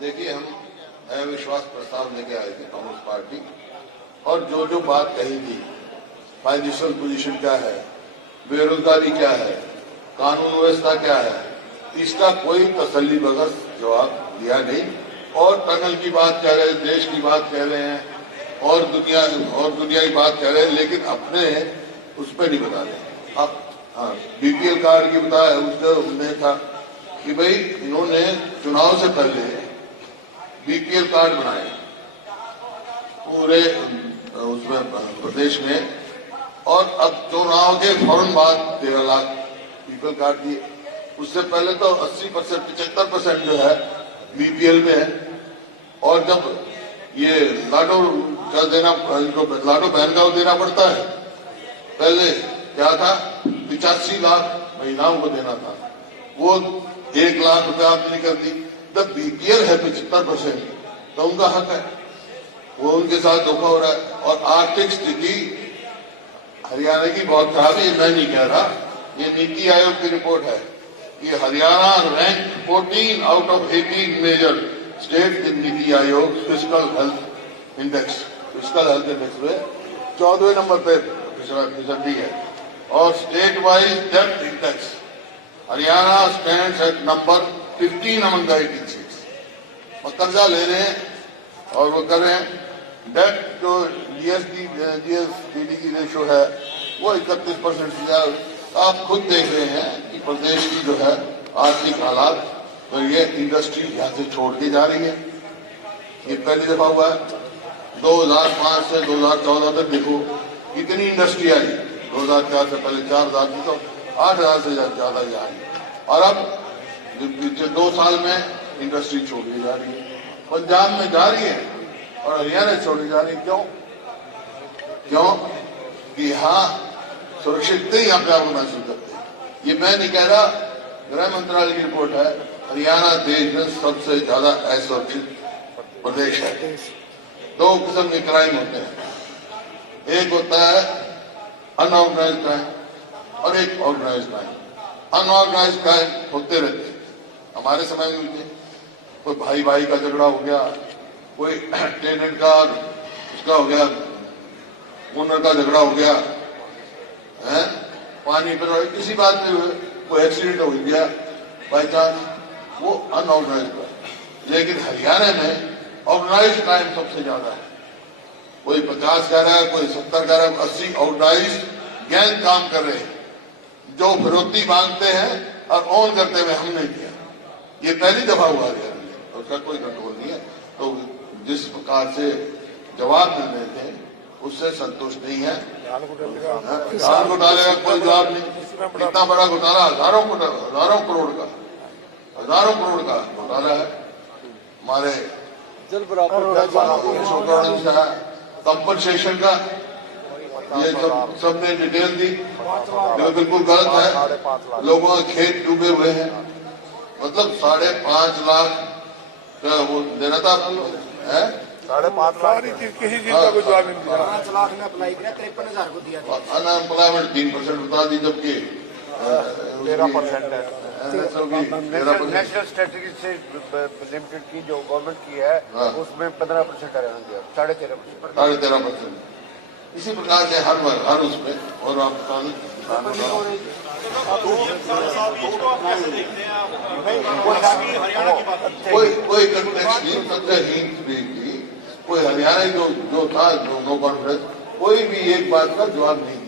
देखिए, हम अविश्वास प्रस्ताव लेके आए थे कांग्रेस पार्टी, और जो बात कही थी, फाइनेंशियल पोजीशन क्या है, बेरोजगारी क्या है, कानून व्यवस्था क्या है, इसका कोई तसल्ली बख्श जवाब दिया नहीं। और टनल की बात कह रहे हैं, देश की बात कह रहे हैं, और दुनिया की बात कह रहे हैं, लेकिन अपने उस पर नहीं बता रहे। अब हाँ, बीपीएल कार्ड की बताया, उसमें था कि भाई इन्होंने चुनाव से पहले बीपीएल कार्ड बनाए पूरे उसमें प्रदेश में, और अब चुनाव के फौरन बाद 13 लाख बीपीएल कार्ड दिए। उससे पहले तो 80% 75% जो है बीपीएल में है। और जब ये लाडो का देना, लाडो बहन का देना पड़ता है, पहले क्या था 85 लाख महिलाओं को देना था, वो 1 लाख रुपए आपने कर दी। जब बीपीएल है 75%, तो उनका हक है, वो उनके साथ धोखा हो रहा है। और आर्थिक स्थिति हरियाणा की बहुत खराब है, मैं नहीं कह रहा, ये नीति आयोग की रिपोर्ट है कि Haryana rank 14 out of 18 major state in NITI Aayog physical health index में 14वें नंबर पे फीसदी है। और स्टेट वाइज डेब्ट index Haryana stands eight number 15 among the 18 states। और कर्जा ले रहे हैं और वो कर रहे हैं। डेट जो जीएसडीडी की रेशो है वो 31% से ज्यादा। आप खुद देख रहे हैं कि प्रदेश की जो है आर्थिक हालात, तो ये इंडस्ट्री यहाँ से छोड़ के जा रही है। ये पहली दफा हुआ है। 2005 से 2014 तक देखो कितनी इंडस्ट्री आई। 2004 से पहले 4000 थी, तो 8000 से ज्यादा ही आई। और अब पिछले 2 साल में इंडस्ट्री छोड़ी जा रही है। पंजाब में जा रही है और हरियाणा छोड़ी जा रही है। क्यों कि यहाँ सुरक्षित नहीं अपने आप को महसूस करते। ये मैं नहीं कह रहा, गृह मंत्रालय की रिपोर्ट है, हरियाणा देश में सबसे ज्यादा असुरक्षित प्रदेश है। 2 किस्म के क्राइम होते हैं, एक होता है अनऑर्गेनाइज्ड क्राइम और एक ऑर्गेनाइज्ड क्राइम। अनऑर्गेनाइज्ड क्राइम होते रहते हैं, हमारे समय में भी कोई भाई भाई का झगड़ा हो गया, कोई टेनेंट का उसका हो गया, ओनर का झगड़ा हो गया है, पानी पर किसी बात में कोई एक्सीडेंट हो गया बाई चांस, वो अनऑर्गेनाइज्ड क्राइम। लेकिन हरियाणा में ऑर्गेनाइज्ड क्राइम सबसे ज्यादा है। कोई 50 कह रहा है, कोई 70 कह रहा है, 80 ऑर्गेनाइज्ड गैंग काम कर रहे हैं, जो फिरौती मांगते हैं और ऑन करते हुए हमने किया। ये पहली दफा हुआ हरियाणा में, उसका कोई कंट्रोल नहीं है। तो जिस प्रकार से जवाब मिल रहे थे उससे संतुष्ट नहीं है। धान घोटाले का कोई जवाब नहीं। इतना बड़ा घोटाला, हजारों करोड़ का घोटाला है। हमारे कंपनसेशन का ये सबने डिटेल दी, जो बिल्कुल गलत है। लोगों के खेत डूबे हुए हैं, मतलब 5.5 लाख का वो देना था है। 5.5 लाख किसी चीज का कोई जवाब नहीं दिया। 5 लाख ने अप्लाई किया, 53,000 को दिया। अनएम्प्लॉयमेंट 3% बता दी, जबकि 13% है। नेशनल स्ट्रेटेजी से लिमिटेड की जो गवर्नमेंट की है, उसमें 15% हरियाणा दिया, 13.5%। इसी प्रकार से हर उसमें। और आप कोई कंटेक्स्ट नहीं, सत्याहीन भी कोई हरियाणा जो था नो कॉन्फ्रेंस, कोई भी एक बात का जवाब नहीं